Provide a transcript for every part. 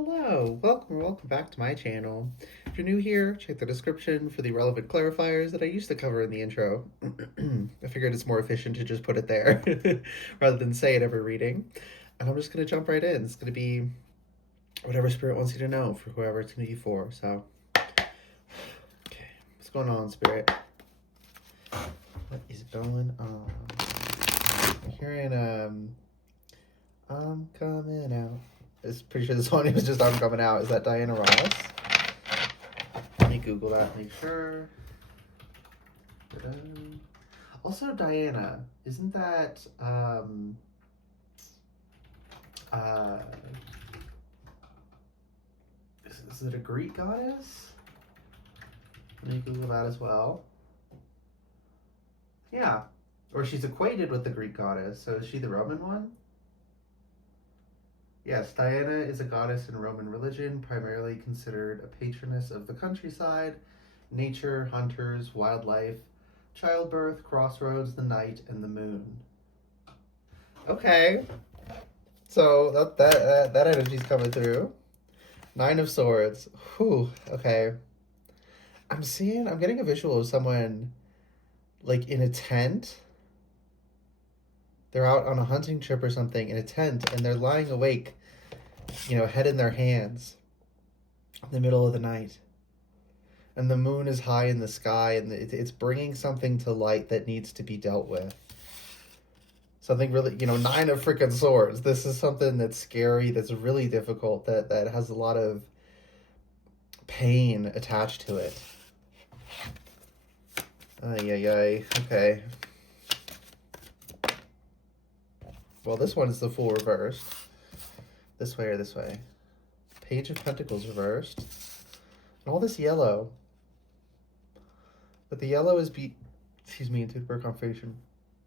Hello, welcome back to my channel. If you're new here, check the description for the relevant clarifiers that I used to cover in the intro. I figured it's more efficient to just put it there rather than say it every reading. And I'm just going to jump right in. It's going to be whatever Spirit wants you to know for whoever it's going to be for. So, okay, what's going on, Spirit? What is going on? I'm hearing, I'm coming out. I'm pretty sure the song was just I'm Coming Out. Is that Diana Ross? Let me Google that, make sure. Ta-da. Also, Diana, isn't that, is it a Greek goddess? Let me Google that as well. Yeah, or she's equated with the Greek goddess, so is she the Roman one? Yes, Diana is a goddess in Roman religion, primarily considered a patroness of the countryside, nature, hunters, wildlife, childbirth, crossroads, the night, and the moon. Okay, so that energy's coming through. Nine of Swords. Whew. Okay. I'm getting a visual of someone like in a tent. They're out on a hunting trip or something in a tent, and they're lying awake, head in their hands in the middle of the night. And the moon is high in the sky, and it's bringing something to light that needs to be dealt with. Something really, Nine of freaking Swords. This is something that's scary, that's really difficult, that has a lot of pain attached to it. Ay. Okay. Well, this one is the Fool reversed. This way or this way. Page of Pentacles reversed. And all this yellow. But the yellow is into the bird confirmation.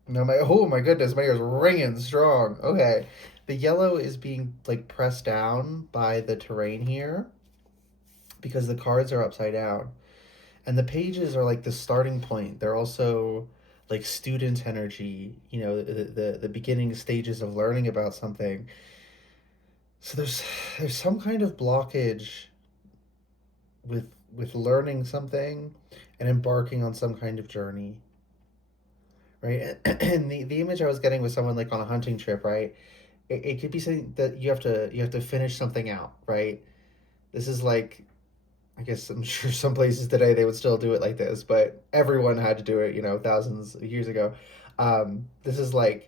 Now my goodness, my ear's ringing strong. Okay. The yellow is being like pressed down by the terrain here because the cards are upside down. And the pages are like the starting point. They're also like student energy, the beginning stages of learning about something. So there's some kind of blockage with learning something and embarking on some kind of journey, right? And the image I was getting was someone like on a hunting trip, right? It could be something that you have to finish something out, right? This is like, I guess I'm sure some places today they would still do it like this, but everyone had to do it, thousands of years ago. This is like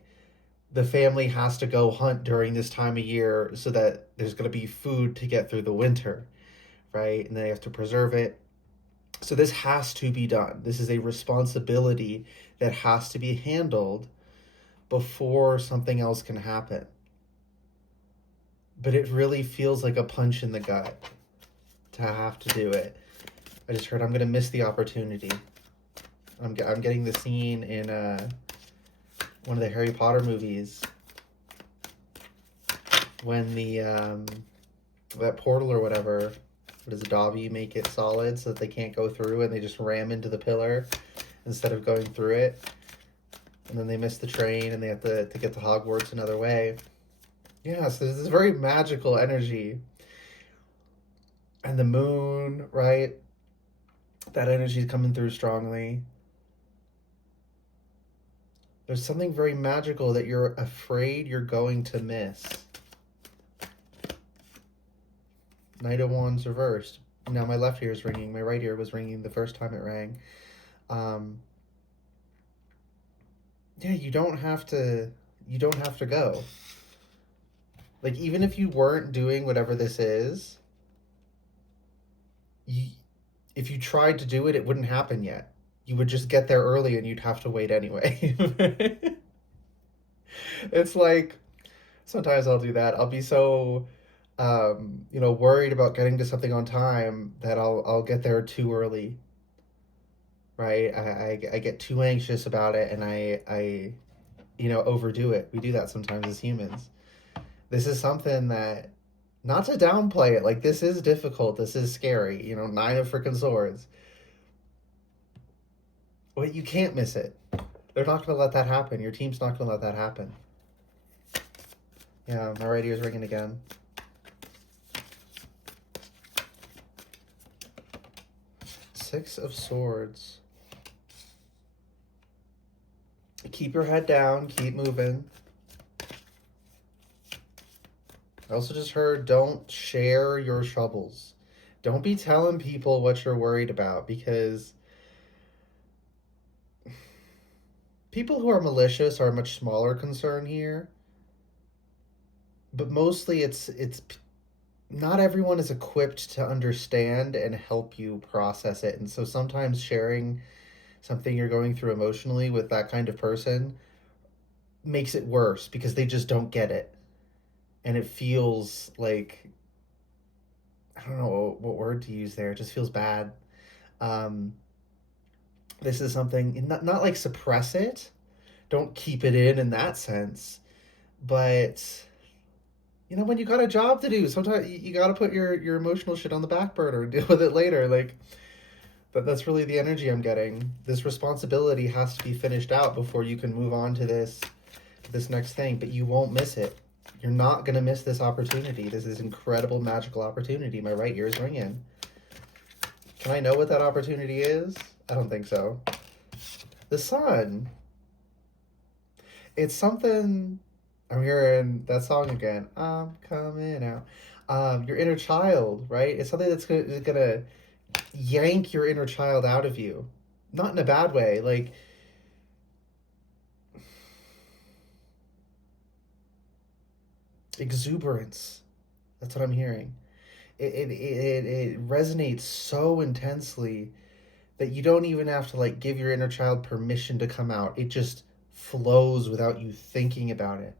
the family has to go hunt during this time of year so that there's going to be food to get through the winter, right? And they have to preserve it. So this has to be done. This is a responsibility that has to be handled before something else can happen. But it really feels like a punch in the gut to have to do it. I just heard I'm going to miss the opportunity. I'm getting the scene in one of the Harry Potter movies when the that portal or whatever, what is it, Dobby, make it solid so that they can't go through, and they just ram into the pillar instead of going through it, and then they miss the train and they have to get to Hogwarts another way. Yeah, so there's this very magical energy. And the moon, right? That energy is coming through strongly. There's something very magical that you're afraid you're going to miss. Knight of Wands reversed. Now my left ear is ringing. My right ear was ringing the first time it rang. Yeah, you don't have to go. Like, even if you weren't doing whatever this is, if you tried to do it, it wouldn't happen yet. You would just get there early and you'd have to wait anyway. It's like, sometimes I'll do that. I'll be so, worried about getting to something on time that I'll get there too early. Right? I get too anxious about it, and I overdo it. We do that sometimes as humans. This is something that, not to downplay it, like, this is difficult, this is scary, Nine of freaking Swords. But you can't miss it. They're not going to let that happen. Your team's not going to let that happen. Yeah, my right ear's ringing again. Six of Swords. Keep your head down. Keep moving. I also just heard don't share your troubles. Don't be telling people what you're worried about, because people who are malicious are a much smaller concern here. But mostly it's not everyone is equipped to understand and help you process it. And so sometimes sharing something you're going through emotionally with that kind of person makes it worse because they just don't get it. And it feels like, I don't know what word to use there. It just feels bad. Um, this is something, not like suppress it. Don't keep it in that sense. But, when you got a job to do, sometimes you got to put your emotional shit on the back burner and deal with it later. Like, but that's really the energy I'm getting. This responsibility has to be finished out before you can move on to this next thing. But you won't miss it. You're not going to miss this opportunity. This is incredible, magical opportunity. My right ear is ringing. Can I know what that opportunity is? I don't think so. The Sun. It's something... I'm hearing that song again. I'm coming out. Your inner child, right? It's something that's gonna yank your inner child out of you. Not in a bad way. Like, exuberance. That's what I'm hearing. It resonates so intensely that you don't even have to like give your inner child permission to come out. It just flows without you thinking about it.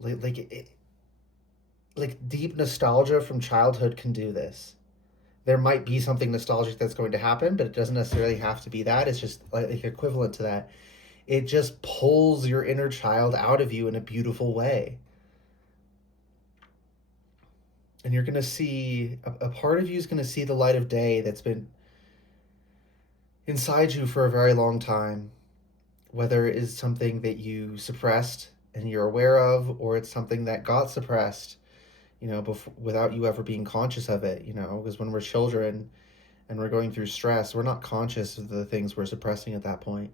Like deep nostalgia from childhood can do this. There might be something nostalgic that's going to happen, but it doesn't necessarily have to be that. It's just like equivalent to that. It just pulls your inner child out of you in a beautiful way. And you're going to see, a part of you is going to see the light of day that's been inside you for a very long time. Whether it is something that you suppressed and you're aware of, or it's something that got suppressed, without you ever being conscious of it, because when we're children and we're going through stress, we're not conscious of the things we're suppressing at that point.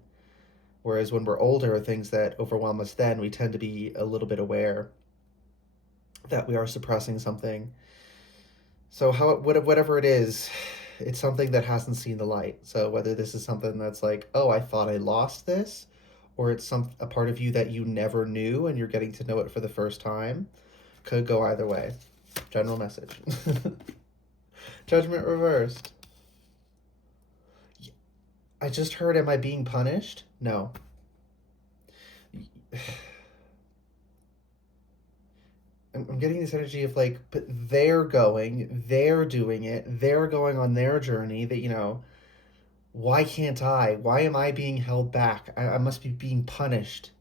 Whereas when we're older, things that overwhelm us then, we tend to be a little bit aware that we are suppressing something. So whatever it is, it's something that hasn't seen the light. So whether this is something that's like, oh, I thought I lost this, or it's a part of you that you never knew and you're getting to know it for the first time, could go either way. General message. Judgment reversed. I just heard, am I being punished? No. I'm getting this energy of like, but they're doing it, they're going on their journey that, why can't I? Why am I being held back? I must be being punished.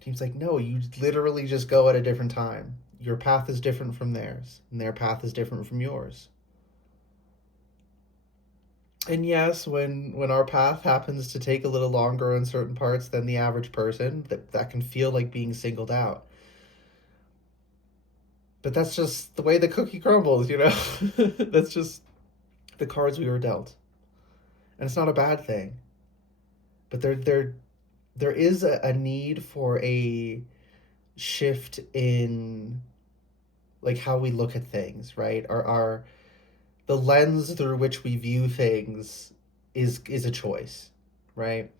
Team's like, no, you literally just go at a different time. Your path is different from theirs, and their path is different from yours. And yes, when our path happens to take a little longer in certain parts than the average person, that can feel like being singled out. But that's just the way the cookie crumbles, That's just the cards we were dealt. And it's not a bad thing. But there is a need for a shift in like how we look at things, right? Our the lens through which we view things is a choice, right?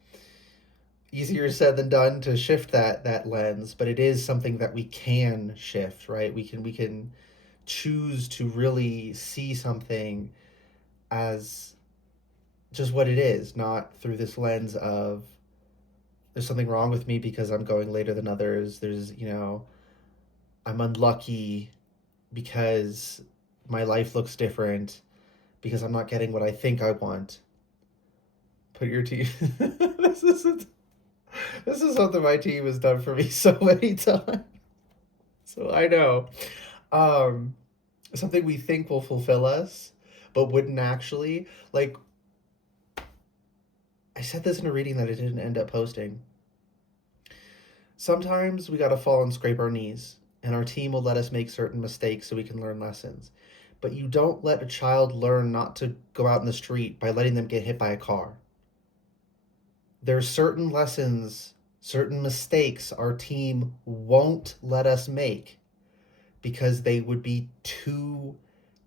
Easier said than done to shift that lens, but it is something that we can shift, right? We can choose to really see something as just what it is, not through this lens of there's something wrong with me because I'm going later than others. There's, I'm unlucky because my life looks different, because I'm not getting what I think I want. Put your team. This is something my team has done for me so many times. So I know. Um, Something we think will fulfill us, but wouldn't actually. Like, I said this in a reading that I didn't end up posting. Sometimes we gotta fall and scrape our knees, and our team will let us make certain mistakes so we can learn lessons. but you don't let a child learn not to go out in the street by letting them get hit by a car. There are certain lessons, certain mistakes our team won't let us make because they would be too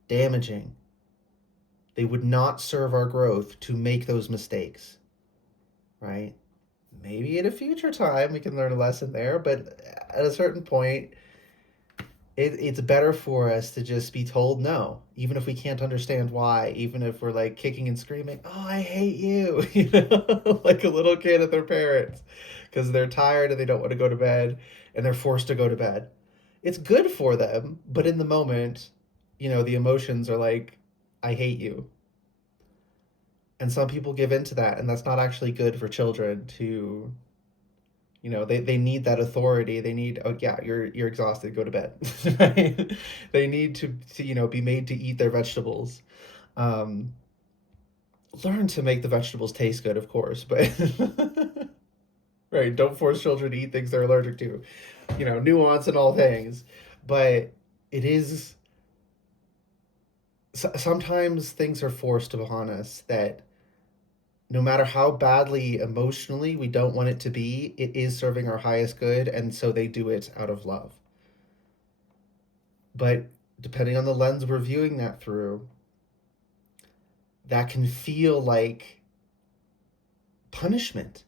damaging. They would not serve our growth to make those mistakes, right? Maybe at a future time we can learn a lesson there, but at a certain point, it's better for us to just be told no, even if we can't understand why, even if we're like kicking and screaming, oh, I hate you, like a little kid at their parents, because they're tired and they don't want to go to bed and they're forced to go to bed. It's good for them, but in the moment, the emotions are like, I hate you. And some people give into that, and that's not actually good for children to, they need that authority. They need, oh yeah, you're exhausted, go to bed. Right? They need to be made to eat their vegetables. Um, Learn to make the vegetables taste good, of course, but right, don't force children to eat things they're allergic to. Nuance in all things. But it is, sometimes things are forced upon us that no matter how badly emotionally we don't want it to be, it is serving our highest good, and so they do it out of love. But depending on the lens we're viewing that through, that can feel like punishment.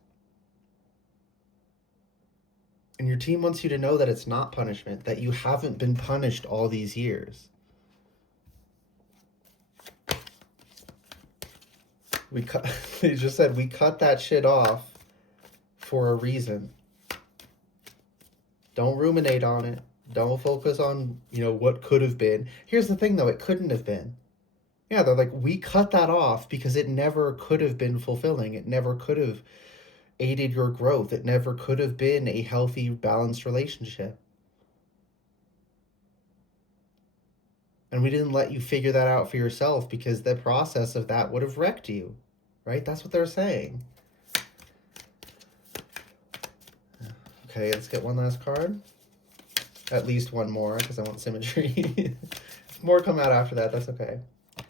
And your team wants you to know that it's not punishment, that you haven't been punished all these years. They just said we cut that shit off for a reason. Don't ruminate on it. Don't focus on, what could have been. Here's the thing, though. It couldn't have been. Yeah, they're like, we cut that off because it never could have been fulfilling. It never could have aided your growth. It never could have been a healthy, balanced relationship. And we didn't let you figure that out for yourself because the process of that would have wrecked you. Right? That's what they're saying. Okay, let's get one last card. At least one more, because I want symmetry. If more come out after that, that's okay.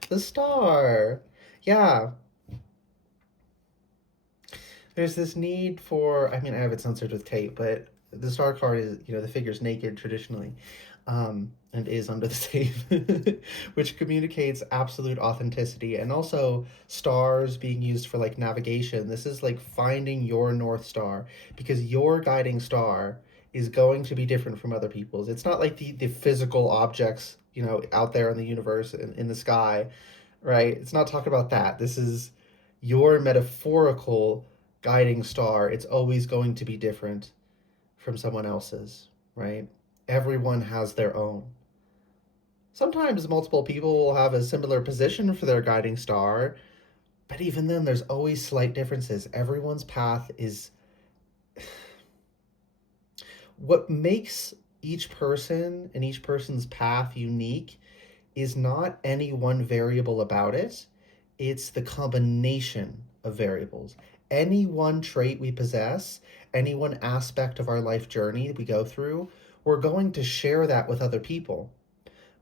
The Star. Yeah. There's this need for, I have it censored with tape, but the Star card is, the figure's naked traditionally. And is under the tape, which communicates absolute authenticity, and also stars being used for like navigation. This is like finding your North Star, because your guiding star is going to be different from other people's. It's not like the physical objects, out there in the universe, in the sky, right? It's not talking about that. This is your metaphorical guiding star. It's always going to be different from someone else's, right? Everyone has their own. Sometimes multiple people will have a similar position for their guiding star, but even then, there's always slight differences. Everyone's path is... What makes each person and each person's path unique is not any one variable about it. It's the combination of variables. Any one trait we possess, any one aspect of our life journey we go through, we're going to share that with other people.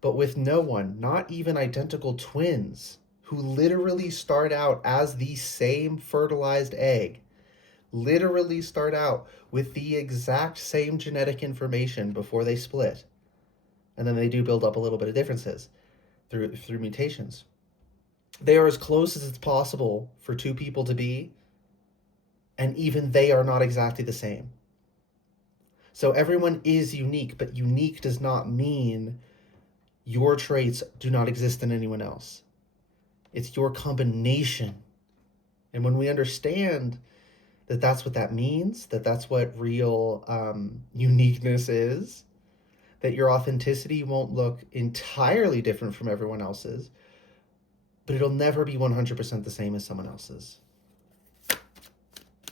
But with no one, not even identical twins, who literally start out as the same fertilized egg, literally start out with the exact same genetic information before they split. And then they do build up a little bit of differences through mutations. They are as close as it's possible for two people to be, and even they are not exactly the same. So everyone is unique, but unique does not mean your traits do not exist in anyone else. It's your combination. And when we understand that that's what that means, that that's what real uniqueness is, that your authenticity won't look entirely different from everyone else's, but it'll never be 100% the same as someone else's.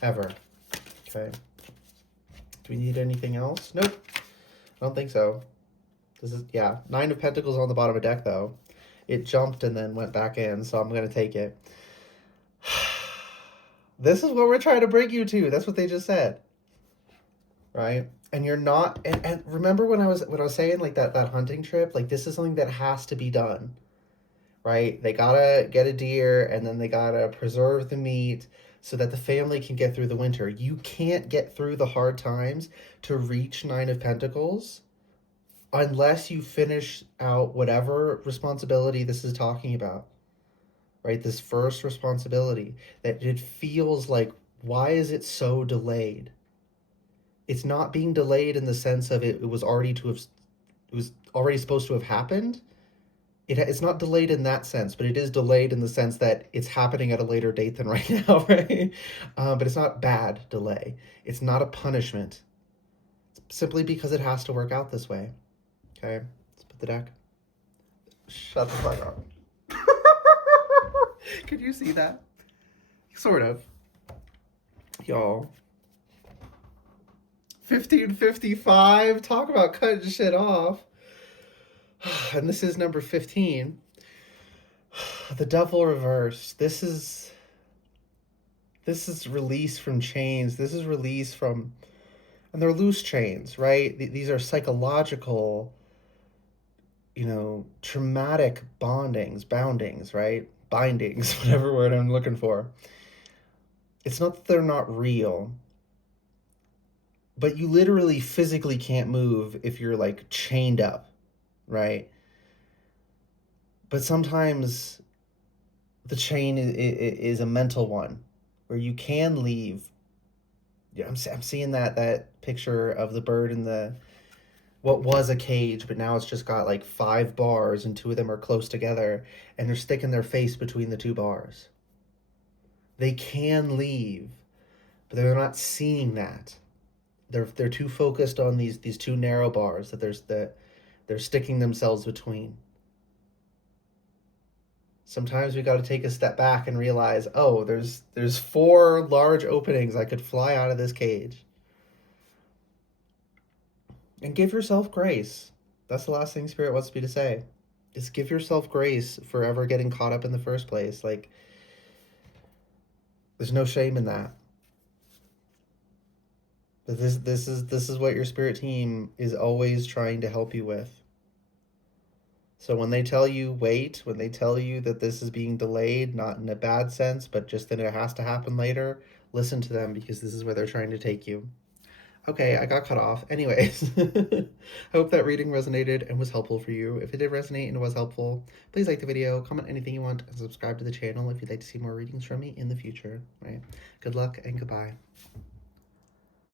Ever. Okay. Do we need anything else? Nope. I don't think so. This is, yeah, 9 of Pentacles on the bottom of deck, though. It jumped and then went back in, so I'm going to take it. This is what we're trying to bring you to. That's what they just said. Right? And you're not... And remember when I was saying, like, that hunting trip? Like, this is something that has to be done. right? They gotta get a deer and then they gotta preserve the meat so that the family can get through the winter. You can't get through the hard times to reach Nine of Pentacles unless you finish out whatever responsibility this is talking about, right? This first responsibility that it feels like, why is it so delayed? It's not being delayed in the sense of it was already supposed to have happened. It's not delayed in that sense, but it is delayed in the sense that it's happening at a later date than right now, right? But it's not bad delay. It's not a punishment. It's simply because it has to work out this way. Okay, let's put the deck. Shut the fuck up. Could you see that? Sort of. Y'all. 1555. Talk about cutting shit off. And this is number 15. The Devil reversed. This is release from chains. This is release from, and they're loose chains, right? These are psychological, traumatic boundings, right? Bindings, whatever word I'm looking for. It's not that they're not real, but you literally physically can't move if you're like chained up, right? But sometimes the chain is a mental one where you can leave. Yeah, I'm seeing that picture of the bird in the what was a cage, but now it's just got like 5 bars and 2 of them are close together and they're sticking their face between the 2 bars. They can leave, but they're not seeing that. They're too focused on these 2 narrow bars that they're sticking themselves between. Sometimes we got to take a step back and realize, oh, there's 4 large openings I could fly out of this cage. And give yourself grace. That's the last thing Spirit wants me to say. Is give yourself grace for ever getting caught up in the first place. Like, there's no shame in that. But this is what your spirit team is always trying to help you with. So when they tell you wait, when they tell you that this is being delayed, not in a bad sense, but just that it has to happen later, listen to them because this is where they're trying to take you. Okay, I got cut off. Anyways, I hope that reading resonated and was helpful for you. If it did resonate and was helpful, please like the video, comment anything you want, and subscribe to the channel if you'd like to see more readings from me in the future. Right? Good luck and goodbye.